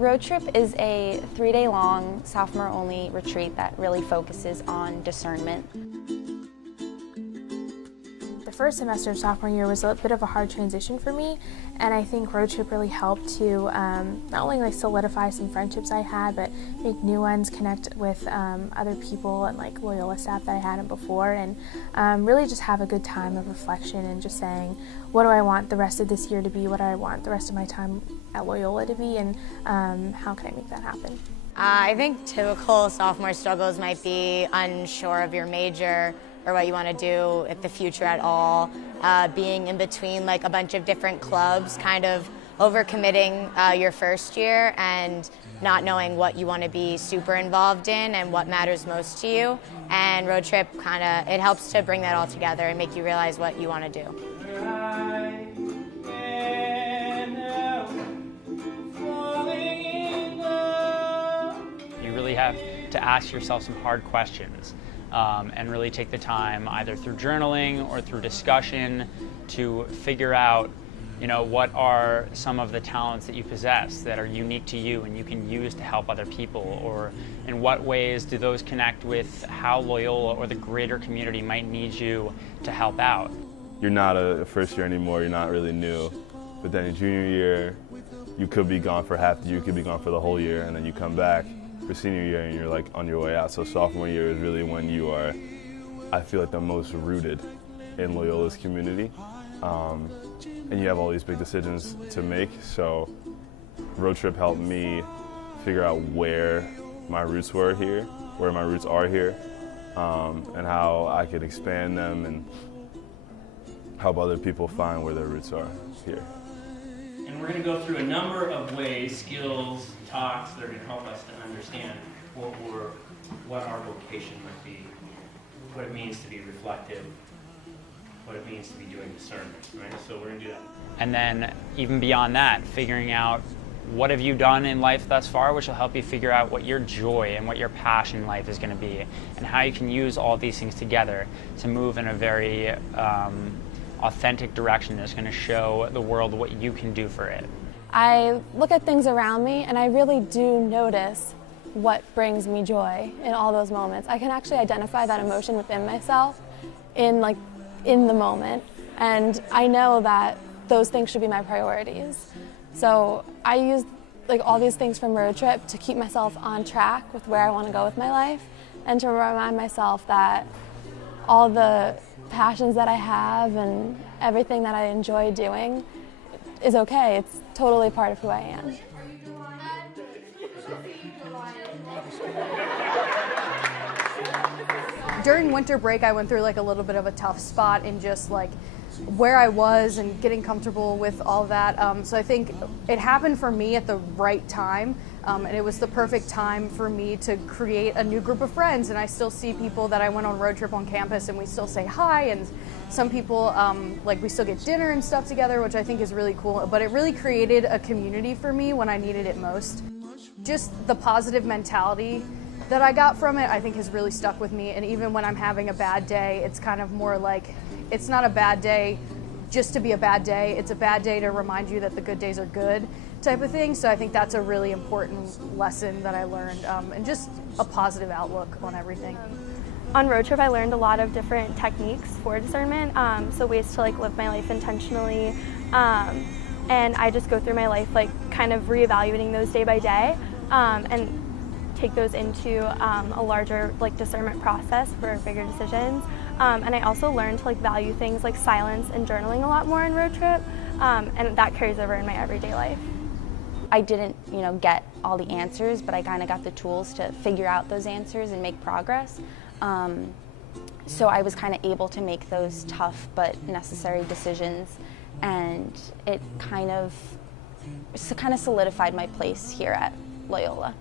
Road Trip is a 3-day-long, sophomore-only retreat that really focuses on discernment. The first semester of sophomore year was a bit of a hard transition for me, and I think Road Trip really helped to not only solidify some friendships I had, but make new ones, connect with other people and Loyola staff that I hadn't before, and really just have a good time of reflection and just saying, what do I want the rest of this year to be, what do I want the rest of my time at Loyola to be, and how can I make that happen? I think typical sophomore struggles might be unsure of your major or what you want to do in the future at all, being in between a bunch of different clubs, kind of overcommitting your first year and not knowing what you want to be super involved in and what matters most to you. And Road Trip it helps to bring that all together and make you realize what you want to do. You really have to ask yourself some hard questions and really take the time, either through journaling or through discussion, to figure out, what are some of the talents that you possess that are unique to you and you can use to help other people, or in what ways do those connect with how Loyola or the greater community might need you to help out. You're not a first year anymore, you're not really new, but then in junior year, you could be gone for half the year, you could be gone for the whole year, and then you come back for senior year and you're on your way out. So sophomore year is really when you are, I feel the most rooted in Loyola's community. And you have all these big decisions to make. So Road Trip helped me figure out where my roots were here, where my roots are here, and how I could expand them and help other people find where their roots are here. And we're going to go through a number of ways, skills, talks that are going to help us to understand what our vocation might be, what it means to be reflective, what it means to be doing discernment, right? So we're going to do that. And then even beyond that, figuring out what have you done in life thus far, which will help you figure out what your joy and what your passion in life is going to be, and how you can use all these things together to move in a very authentic direction that's going to show the world what you can do for it. I look at things around me and I really do notice what brings me joy in all those moments. I can actually identify that emotion within myself in the moment, and I know that those things should be my priorities. So I use all these things from Road Trip to keep myself on track with where I want to go with my life, and to remind myself that all the passions that I have and everything that I enjoy doing is okay. It's totally part of who I am. During winter break, I went through a little bit of a tough spot in just where I was and getting comfortable with all that. So I think it happened for me at the right time, and it was the perfect time for me to create a new group of friends. And I still see people that I went on Road Trip on campus, and we still say hi, and some people, we still get dinner and stuff together, which I think is really cool. But it really created a community for me when I needed it most. Just the positive mentality that I got from it, I think, has really stuck with me. And even when I'm having a bad day, it's kind of more it's not a bad day just to be a bad day. It's a bad day to remind you that the good days are good, type of thing. So I think that's a really important lesson that I learned, and just a positive outlook on everything. On Road Trip, I learned a lot of different techniques for discernment, so ways to live my life intentionally, and I just go through my life kind of reevaluating those day by day, and take those into a larger discernment process for bigger decisions. And I also learned to value things like silence and journaling a lot more in Road Trip, and that carries over in my everyday life. I didn't, get all the answers, but I kind of got the tools to figure out those answers and make progress. So I was kind of able to make those tough but necessary decisions, and it kind of solidified my place here at Loyola.